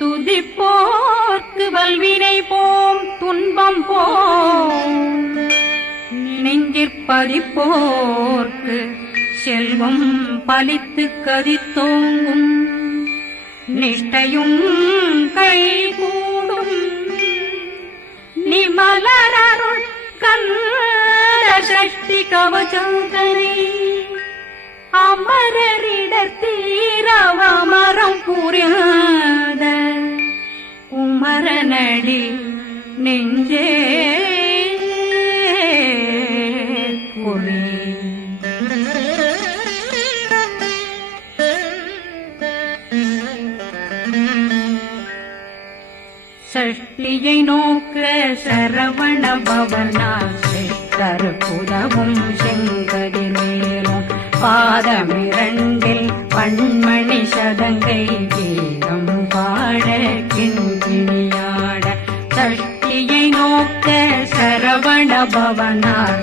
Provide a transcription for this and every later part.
துதிப்போர்க்கு வல்வினை போம் துன்பம் போம் நெஞ்சிற்பதிப்போர்க்கு செல்வம் பலித்து கதித்தோங்கும் நிஷ்டையும் கைகூடும் நிமலரருள் கந்த சக்தி கவசந்தனை அமரரிடத்தீரவமரம் புரியாத குமரனடி நெஞ்சே குழி சஷ்டியை நோக்க சரவண பவனார் கருப்புதவும் செங்கதிர் மேலும் பாதமிரண்டில் பண்மணி சதங்கை கீதம் பாட கிண்கிணியாட சஷ்டியை நோக்க சரவண பவனார்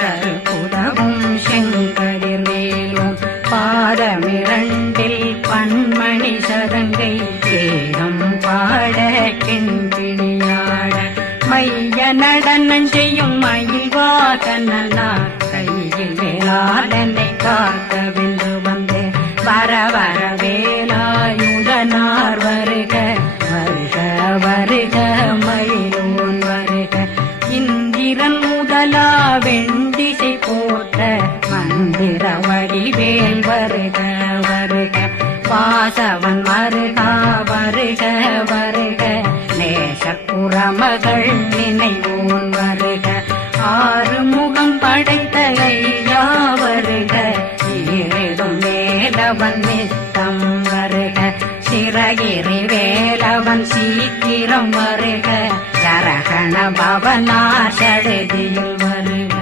கருப்புதவும் செங்கதிர் மேலும் பாதமிரண்டில் பண்மணி சதங்கை கீதம் பாட கிண்கிணியாட மைய நடனம் செய்யும் மயில்வாகனார் கையில் வேளாளனை காக்க வென்று வந்து வர வர வேலாயுதனார் வருக வருக வருக மயிலோன் வருக இந்திரன் முதலா வெண்டிசை போற்ற மந்திர வடிவேல் வருக வருக வாசவன் வருக வருக வருக நேசக்குறமகள் நினைவோன் வருக ஆறு முகம் படைத்த ஐயா வருக ஈரிடும் வேலவன் நித்தம் வருக சிறகிரி வேலவன் சீக்கிரம் வருக சரகண பவனார் சடுதியில் வருக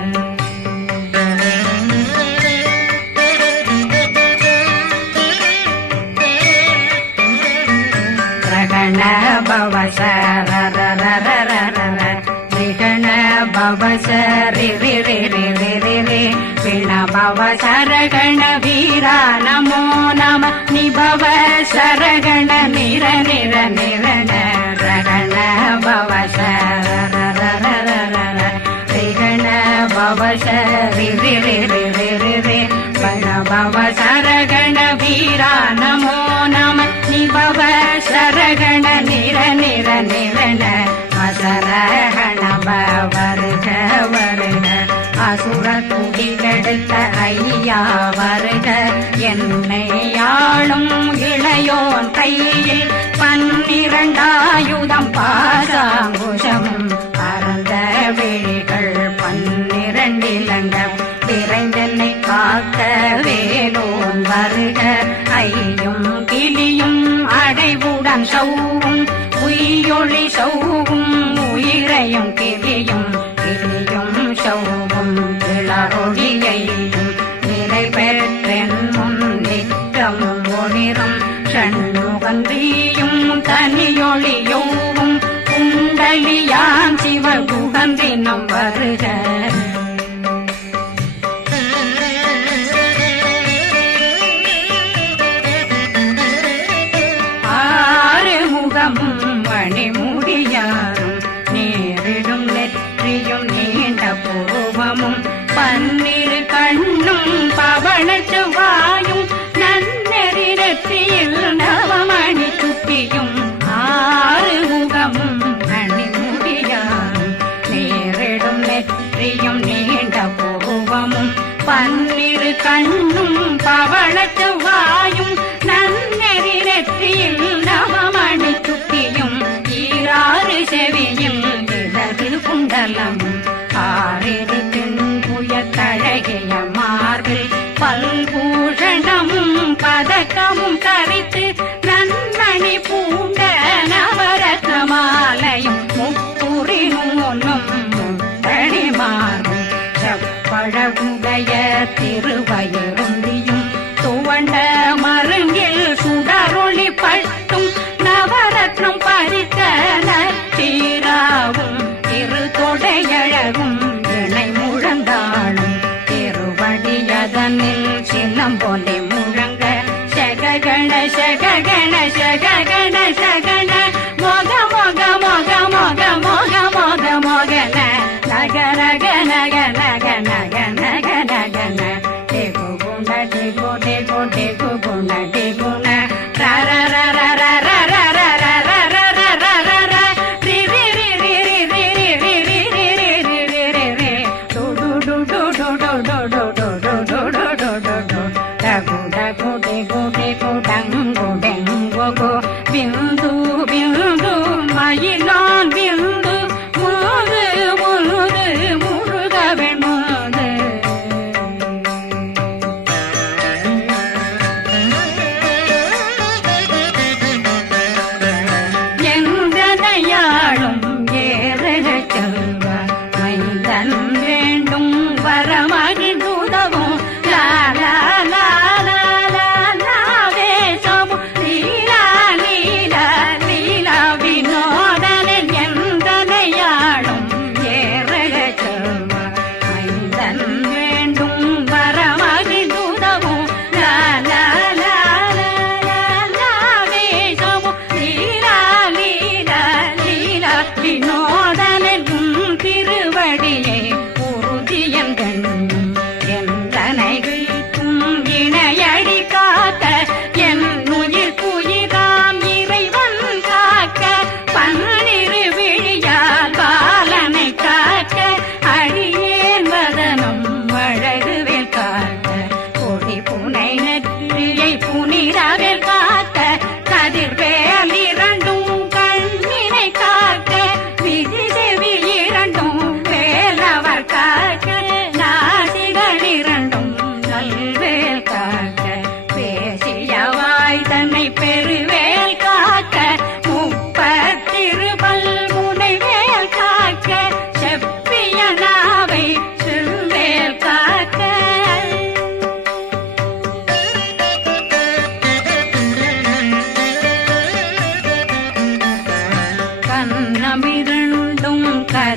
ரகண பவசரரரரரரர ரிகண பவசரி ரிரிரிரிரிரி பிண பவசரகண வீரா நமோ நம நிபவ சரகண நிர நிர நிரண ரகண பவசரரரரரர ரிகண பவசரி ரிரிரிரிரிரி பிண பவசரகண வீரா நமோ நம நிபவ சரகண நிர நிர நிரண அசரகண வருக வருக அசுர குடிகெடுத்த ஐயா வருக என்னை ஆளும் இளையோன் கையில் 12 பாசாங்குஷமும் பரந்த விழிகள் 12 இலங்கம் விரைந்தென்னை காக்க வேலோன் வருக ஐயும் கிளியும் அடைவுடன் சௌவும் உயிரொளி சௌவும் உயிரையும் கிளியும் கிளியும் சௌவும் இளரொளியையும் நிலை பெற்றென் முன் நிற்கும் ஒளிரும் ஷண்முகந்தியும் தனியொளியோவும் குண்டலியான் சிவகுகந்தினம் வருக மணிமுடியாரும் நேரிடும் நெற்றியும் நீண்ட பூவமும் 12 கண்ணும் பவள செவ்வாயும் நன்னெறி நெற்றியில் நவமணி சுட்டியும் 6 முகமும் மணிமுடியாரும் நேரிடும் நெற்றியும் நீண்ட பூவமும் 12 கண்ணும் பவள செவ்வாயும் நன்னெறி நெற்றியில் நவமணி சுட்டியும் 6 செவியும் இடது குண்டலம் 6 தென்புய தழகிய மார்பில் பல்பூஷணமும் பதக்கமும் தரித்து நன்மணி பூண்ட நவரத்ன மாலையும் முப்புரி நூலும் முத்தணிமாரும் செப்பழகுடைய திருவயருந்தியும் துவண்ட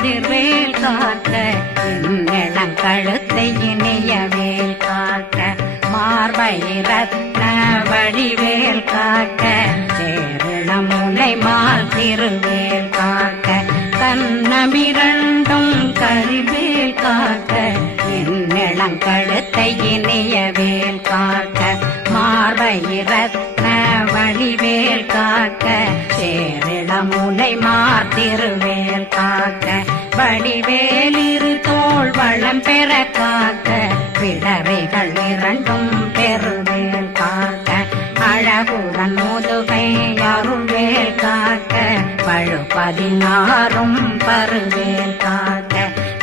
எதிர்வேல் காக்க இளங்கழுத்தை இனியவேல் காக்க மார்பை ரத்ன வடிவேல் காக்க சேரண முலை மால் திருவேல் காக்க கண்ணமிரண்டும் கரிவேல் காக்க இளங்கழுத்தை இனியவேல் காக்க மார்பை ரத்ன வடிவேல் காக்க சேரண முலை மால் திருவேல் காக்க வடிவேலிரு தோள் வளம் பெற காக்க விடவைகள் இரண்டும் பெருவேல் காக்க அழகுடன் முதுகை அருள்வேல் காக்க பழு 16 பருவேல் காக்க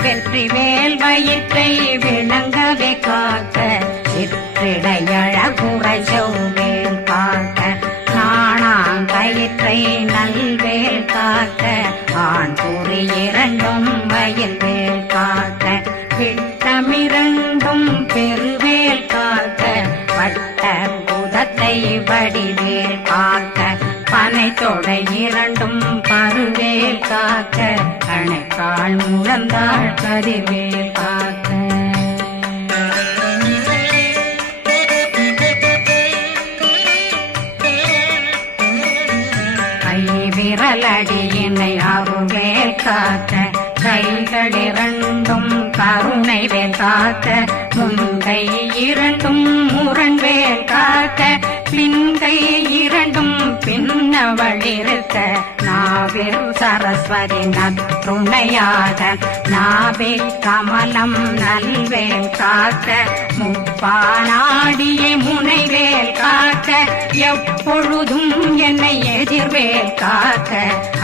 வெற்றிவேல் வயிற்றை விளங்கவே காக்க சிற்றிடையழகுரை செவ்வேல் காக்க நாணாங்கயிற்றை நல்வேல் காக்க ஆண் குறி இரண்டும் வயல்வேல் காக்க விட்டமிரண்டும் பெருவேல் காக்க வட்ட புதத்தை வடிவேல் காக்க பனை தொடை இரண்டும் பருவேல் காக்க கணைக்கால் முழந்தாள் கதிர்வேல் காக்க விரலடியினை அருவேல் காக்க கைகள் இரண்டும் கருணை வேல் காக்க முன்கை இரண்டும் முரண்வேல் காக்க பின்கை இரண்டும் பின்னவளிருக்க நாவில் சரஸ்வதி நற்றுணையாக நாவே கமலம் நல்வேல் காக்க முப்பானாடியே முனைவேல் காக்க எப்பொழுதும் என்னை எதிர்வேல் காக்க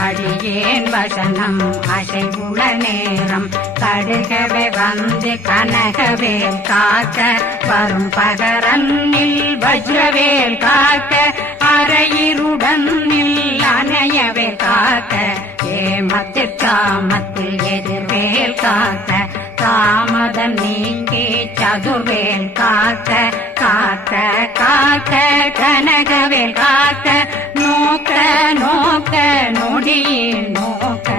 அடியேன் வசனம் அசைவுள நேரம் கடுகவே வந்து கனகவேல் காக்க வரும் பகரன்னில் வஜ்ரவேல் காக்க அரையிருடன் அணையவே காக்க ஏமத்திற்காமத்தில் எதிர்வேல் காக்க தாமதம் நீங்கி சதுர்வேல் காக்க காக்க காக்க கனகவேல் காக்க நோக்க நோக்க நொடியில் நோக்க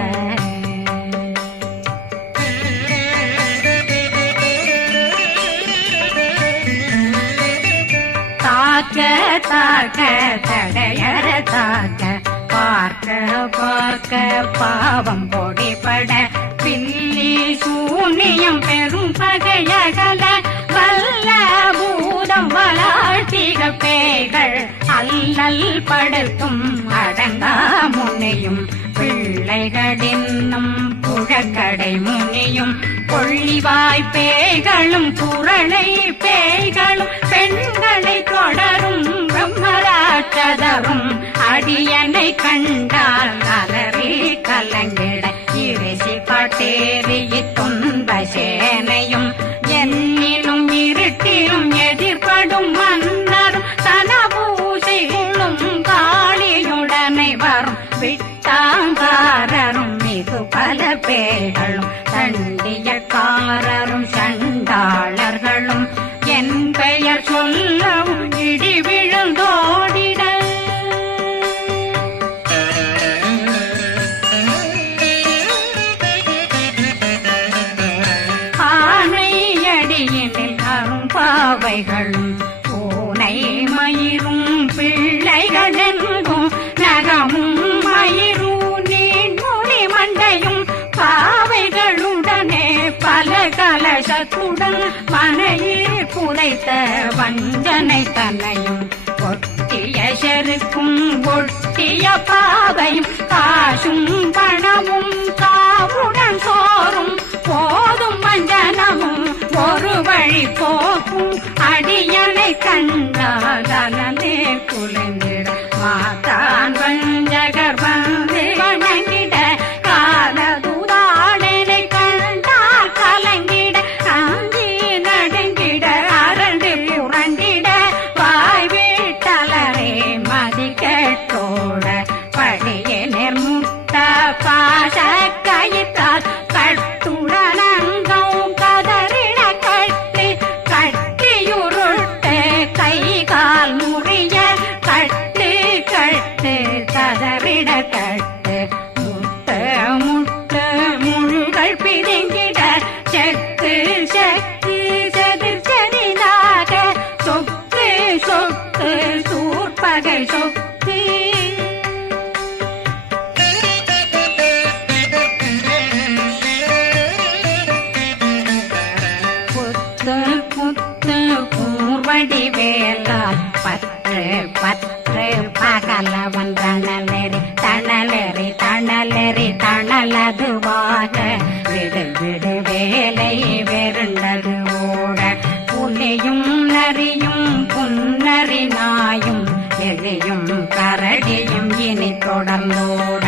தாக்க தாக்க தடையற தாக்க பார்க்க பார்க்க பாவம் பொடிபட பில்லி சூனியம் பெரும் பகையகல வல்ல பூதம் வளாழ்த்திக பேய்கள் அல்லல் படுத்தும் அடங்கா முனையும் பிள்ளைகளின்னும் புழக்கடை முனியும் கொள்ளிவாய் பேய்களும் குரளை பேய்களும் பெண்களை தொடரும் பிரம்மராட்சதரும் அடியனை கண்டால் அலறி கலங்கிட இரிசி பட்டேறி துன்ப சேனையும் என்னிலும் இருட்டிலும் எதிர்படும் மன்னரும் தனபூசைகளும் காளியுடனை வரும் விட்டாங்காரரும் மிகு பல பேர்களும் தண்டியக்காரரும் சண்டாளர்களும் என் பெயர் சொல்லவும் இடி விழுந்தோடிட ஆனையடியினில் அரும்பாவைகளும் பூனை மயிரும் பிள்ளைகளெங்கும் நகமும் மயிரும் நீண்மொழி மண்டையும் பாவைகளுடனே பல கலசத்துடன் மனையில் புதைத்த வஞ்சனை தன்னையும் ஒட்டிய செருக்கும் ஒட்டிய பாவையும் காசும் பணமும் காவுடன் சோறும் போதும் மஞ்சனமும் ஒரு வழி போக்கும் அடியனை கண்டால் அலனே குலைந்திட மாதான் வஞ்சகர் வந்து வணங்கிட காலதுதாடனை கண்டால் கலங்கிட அஞ்சி நடுங்கிட அரண்டு புரண்டிட வாய் வீட்டலரே மதி கேட்டோட படியே நிர்முட்ட பாச கயிற்றால் கட்டுடனங்கும் கதறிட கட்டி கட்டியுருட்டு கை கால் முறிய கட்டு கட்டு கதறிட கட்டு முட்டு முட்டு முழுக ஓட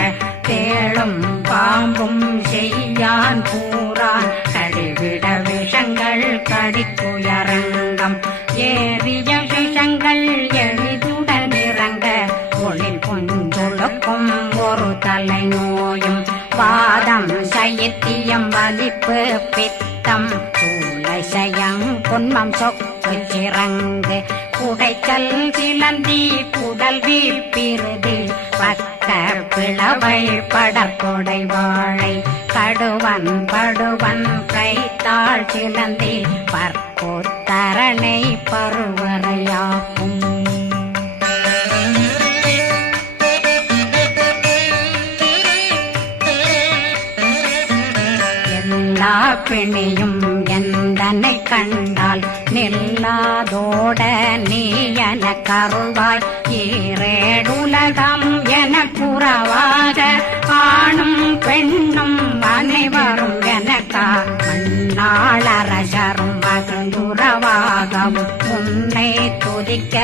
தேளும் பாம்பும் செய்யான் கூறான் கடிவிட விஷங்கள் கடித்துயரங்கம் ஏறிய விஷங்கள் எளிதுடன் இறங்க ஒளில் புஞ்சுழுக்கும் ஒரு தலை நோயும் வாதம் சைத்தியம் வலிப்பு பித்தம் சூளை சயம் குன்மம் சொக்கு சிறங்கு குடைச்சல் சிலந்தி குடல் வீப்பிருதி பக்க பிளவை படற்கொடை வாழை கடுவன் படுவன் கைத்தாள் சிலந்தி பற்போத்தரணை பருவரையாக்கும் பிணியும் எந்தனை கண்டால் நில்லாதோட நீ என கருள்வாய் ஈரேடுலகம் என புறவாக ஆணும் பெண்ணும் அனைவரும் எனக்கா மண்ணாளரசரும் மகிழ்ந்துறவாகவும் உன்னை துதிக்க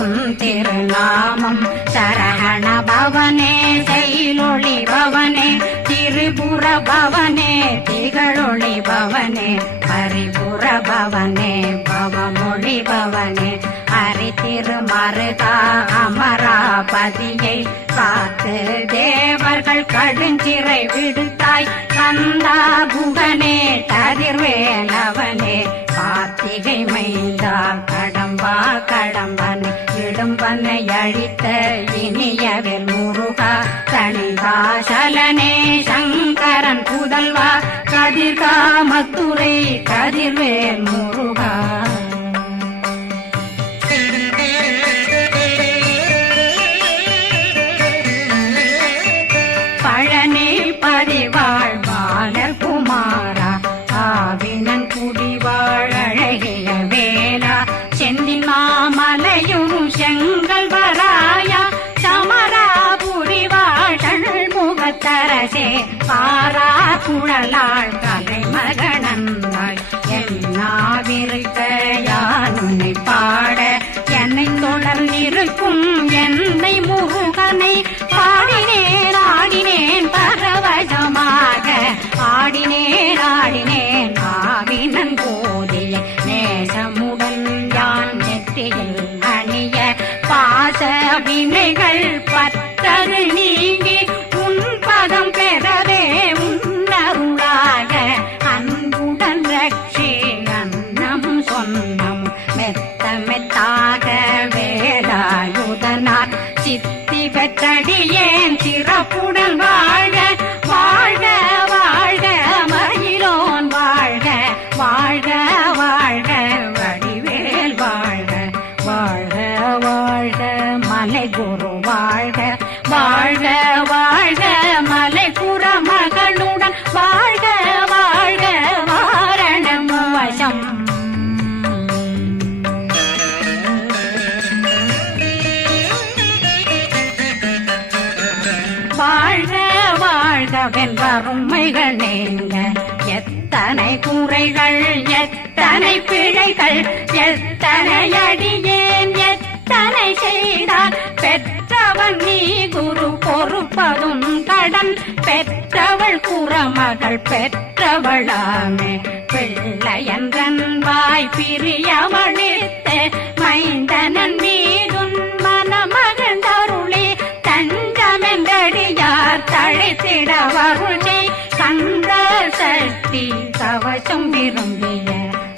உன் திருநாமம் சரகண பவனே செயலொளி பவனே திரிபுர பவனே திகழொளி பவனே பரிபுர பவனே பவமொழி பவனே ஹரி திருமருகா அமராபதியை காத்து தேவர்கள் கடுஞ்சிறை விடுத்தாய் கந்தா குகனே கதிர்வேலவனே கார்த்திகை மைந்தா கடம்பா கடம்பனை இடும்பனை அழித்த இனியவில் முருகா தனிகாசலனே சங்கரன் புதல்வா கதிர்காமத்துரை கதிர்வேல் முருகா பழனி பதிவாழ் பாலர் குமாரா ஆவினன் குடிவாழ் அழகிய வேலா செந்தில் மாமலையும் செங்கல் வராயா சமராபுரிவாழ் முகத்தரசே பாரா குழலாள் கலை மகனந்தாய் என்னாவிருக்க யானுனை பாட என்னை தொடர்ந்திருக்கும் என்னை முருகனை பாடினேன் ஆடினேன் பரவசமாக ஆடினேன் ஆடினேன் ஆவினன் போதிய நேசமுடன் யான் நெற்றியில் அணிய பாச வினைகள் பத்தரு நீங்கி உன் பதம் பெறவே உன்னருளாக அன்புடன் ரட்சி அன்னம் சொன்னம் மெத்த மெத்தாக வேலாயுதனார் சித்தி பெற்றடியேன் சிறப்புடன் வாழ வாழ்க வாழ்க மயிலோன் வாழ்க வாழ்க வாழ்க வடிவேல் வாழ்க வாழ்க வாழ்க மலை குரு வாழ்க வாழ்க வாழ்க மலை புற மகனுடன் வாழ்க வாழ்க வாரணம் வசம் வாழ்க வாழ்க வெண்பருமைகள் நீங்க எத்தனை குறைகள் எத்தனை பிழைகள் எத்தனை அடியேன் எத்தனை செய்தார் பெற்றவன் நீ குரு பொறுப்பதும் கடன் பெற்றவள் குறமகள் பெற்றவளாமே பிள்ளையன்றன் வாய் பிரியவழித்த மைந்தனன் மீதுன் மனமகந்தருளி தஞ்சமென்றடியார் தழைத்திட வருளை கந்த சக்தி கவசம் விரும்பிய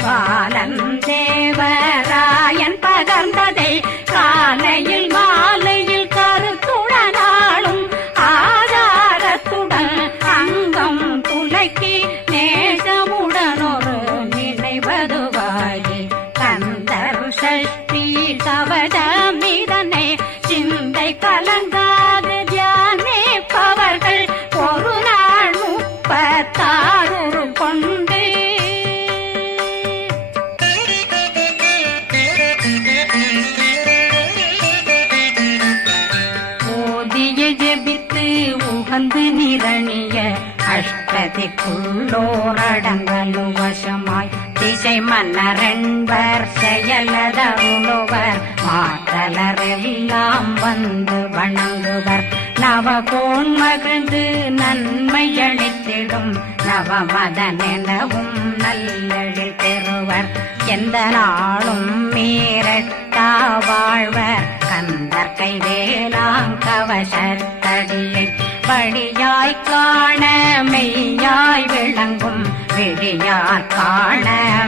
பாலன் தேவராயன் பகர்ந்ததை காலையில் மாலையில் கருத்துடனாலும் ஆதாரத்துடன் அங்கம் துலக்கி நேசமுடனொரு நினைவதுவாகி கந்தர் சஷ்டி கவசமிதனை சிந்தை கலங்காது தியானிப்பவர்கள் ஒரு நாள் 36 கொண்டு ஓதிய ஜெபித்து உகந்து நிரணிய அஷ்டதிக்குள்ளோரடங்கலு வசமாய் திசை மன்னரென்பர் செயலதருளுவர் மாற்றலரெல்லாம் வந்து வணங்குவர் நவகோன் மகிழ்ந்து நன்மையளித்திடும் நவமதனெனவும் நல்லெழில் பெறுவர். எந்த நாளும் மீறட்டா வாழ்வர் கந்தற்கை வேளாங்கவசத்தடியை படியாய் காண மெய்யாய் விளங்கும் விழியார் காண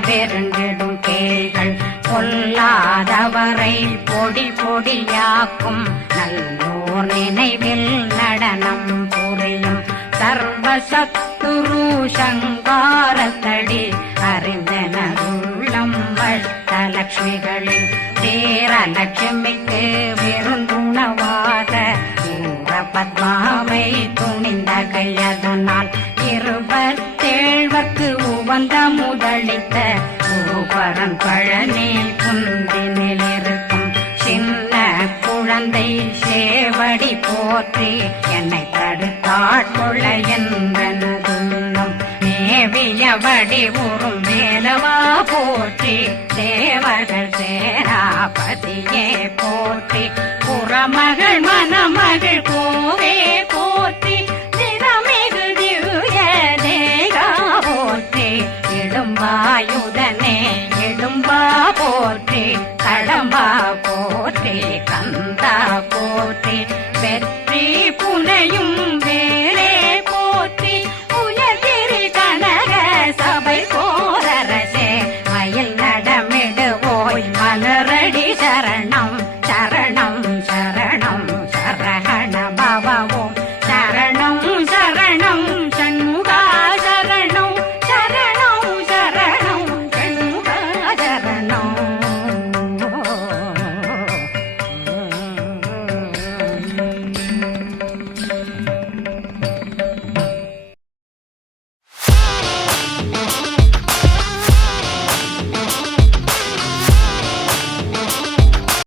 வெருண்டிடும் கேள்கள் பொல்லாதவரை பொடி பொடியாக்கும் நல்லோர் நினைவில் நடனம் புரியும் சர்வசத்துரு சங்காரத்தடி அறிந்தனருள்ளம் வட்டலட்சுமிகளின் வீரலட்சுமிக்கு விருந்துணவாக ஊர பத்மாவை துணிந்த கையதனால் 27 உவந்த முதலித்த பூபரன் பழனி குந்தினில் இருக்கும் சின்ன குழந்தை சேவடி போற்றி என்னை தடுத்தாட்கொள்ள என்பனதுள்ளம் மேவியபடி உறும் வேலவா போற்றி தேவர்கள் சேராபதியே போற்றி புறமகள் மணமகள் கோவே போற்றி தினமிகு திவ்ய தேகா போற்றி இடும்பாயுதனே இடும்பா போற்றி கடம்பா போற்றி கந்தா போற்றி வெற்றி புனையும்